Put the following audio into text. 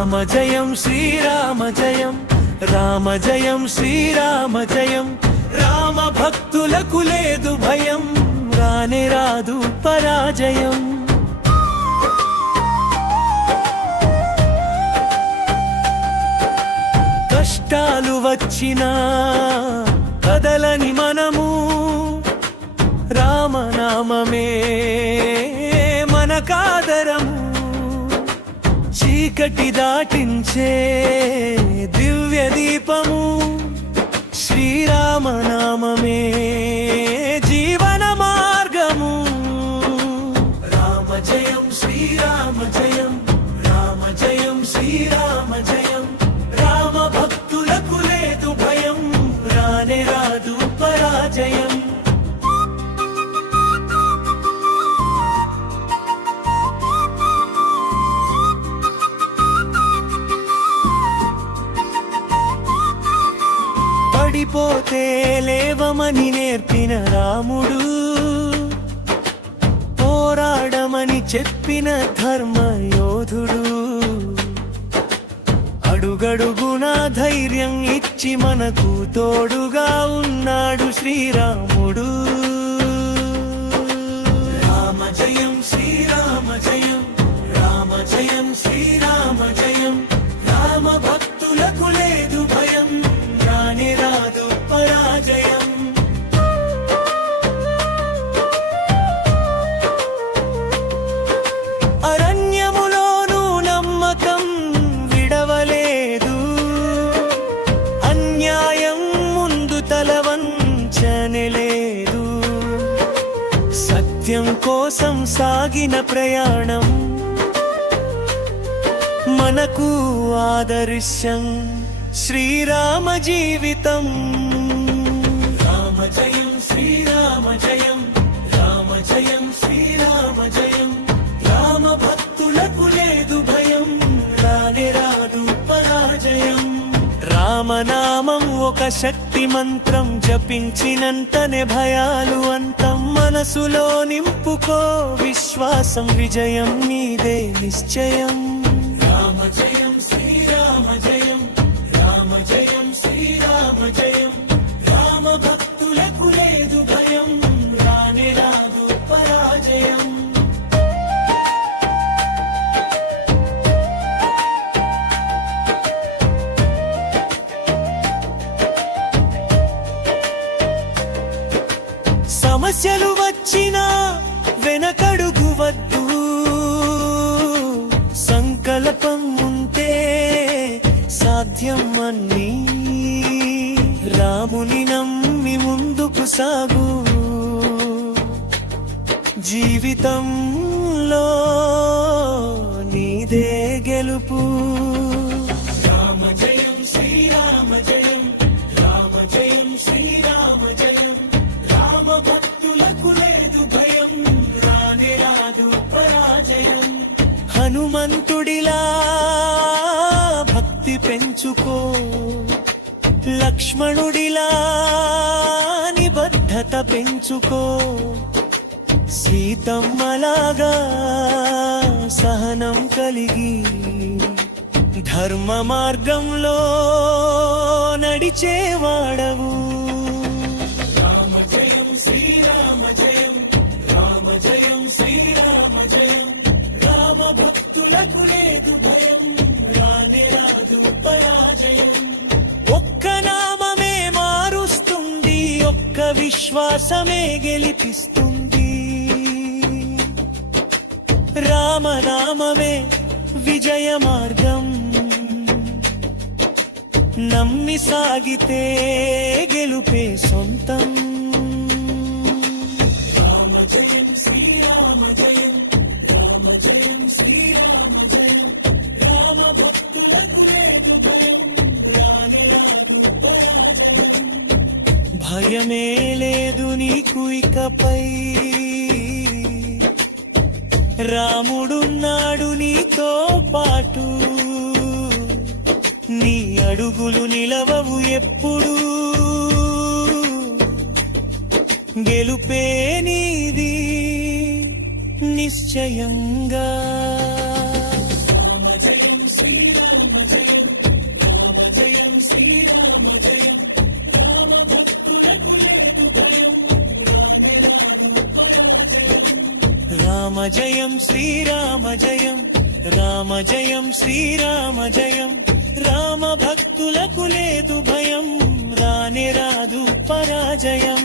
రామ జయం శ్రీరామ జయం, రామ జయం శ్రీరామ జయం. రామ భక్తులకు లేదు భయం, రానే రాదు పరాజయం. కష్టాలు వచ్చినా కదలని మనము, రామనామమే మనకాదరము. చీకటి దాటించే దివ్య దీపము, శ్రీరామనామమే జీవన మార్గము. రామ జయం శ్రీరామ జయం, రామ జయం శ్రీరామ జయం. రామ భక్తులకు లేదు భయం, రానే రాదు పరాజయం. పడిపోతే లేవమని నేర్పిన రాముడు, పోరాడమని చెప్పిన ధర్మయోధుడు. అడుగడుగునా ధైర్యం ఇచ్చి మనకు తోడుగా ఉన్నాడు శ్రీరాముడు. రామ జయం శ్రీరామ జయం, రామ జయం శ్రీరామ జయం. రామ భక్తులకు లేదు భయం, రానే రాదు పరాజయం. అరణ్యములోనూ నమ్మకం విడవలేదు, అన్యాయం ముందు తల వంచనే లేదు. సత్యం కోసం సాగిన ప్రయాణం మనకు ఆదర్శం, శ్రీరామ జీవితం. రామ జయం శ్రీరామ జయం, రామ జయం శ్రీరామ జయం. రామ భక్తులకు లేదు భయం, రానే రాదు పరాజయం. రామనామం ఒక శక్తి మంత్రం, జపించినంతనే భయాలు అంతం. మనసులో నింపుకో విశ్వాసం, విజయం నీదే నిశ్చయం. రామ జయం శ్రీరామ జయం, రామ జయం శ్రీరామ జయం. రామ భక్తులకు లేదు భయం, రానే రాదు పరాజయం. సమస్యలు వచ్చినా వెనకడుగు వద్దు, సంకల్పం ఉంటే సాధ్యం అన్నీ. రాముని నమ్మి ముందుకు సాగు, జీవితంలో నీదే గెలుపు. రామ జయం శ్రీరామ జయం, రామ జయం శ్రీరామ జయం. రామ భక్తులకు లేదు భయం, రానే రాదు పరాజయం. హనుమంతుడిలా భక్తి పెంచుకో, లక్ష్మణుడిలా నిబద్ధత పెంచుకో. సీతమ్మలాగా సహనం కలిగి ధర్మ మార్గంలో నడిచేవాడవు. రామ జయం శ్రీరామ జయం, రామ జయం శ్రీరామ జయం. రామ భక్తులకు లేదు భయం, రానే రాదు పరాజయం. ఒక్క నామమే మారుస్తుంది, ఒక్క విశ్వాసమే గెలిపిస్తుంది. రామనామమే విజయ మార్గం, నమ్మి సాగితే గెలుపే సొంతం. రామ జయం శ్రీరామ జయం, రామ జయం శ్రీరామ జయం. రామ భక్తులకు లేదు భయం, రానే రాదు పరాజయం. భయమే లేదు నీకు ఇకపై, రాముడున్నాడు నీతో పాటు. నీ అడుగులు నిలవవు ఎప్పుడు, గెలుపే నీది నిశ్చయంగా. రామ జయం శ్రీరామ జయం రామ జయం శ్రీరామ జయం రామ భక్తులకు లేదు భయం రానే రాదు పరాజయం రామ జయం శ్రీరామ జయం రామ జయం శ్రీరామ జయం రామ భక్తులకు లేదు భయం రానే రాదు పరాజయం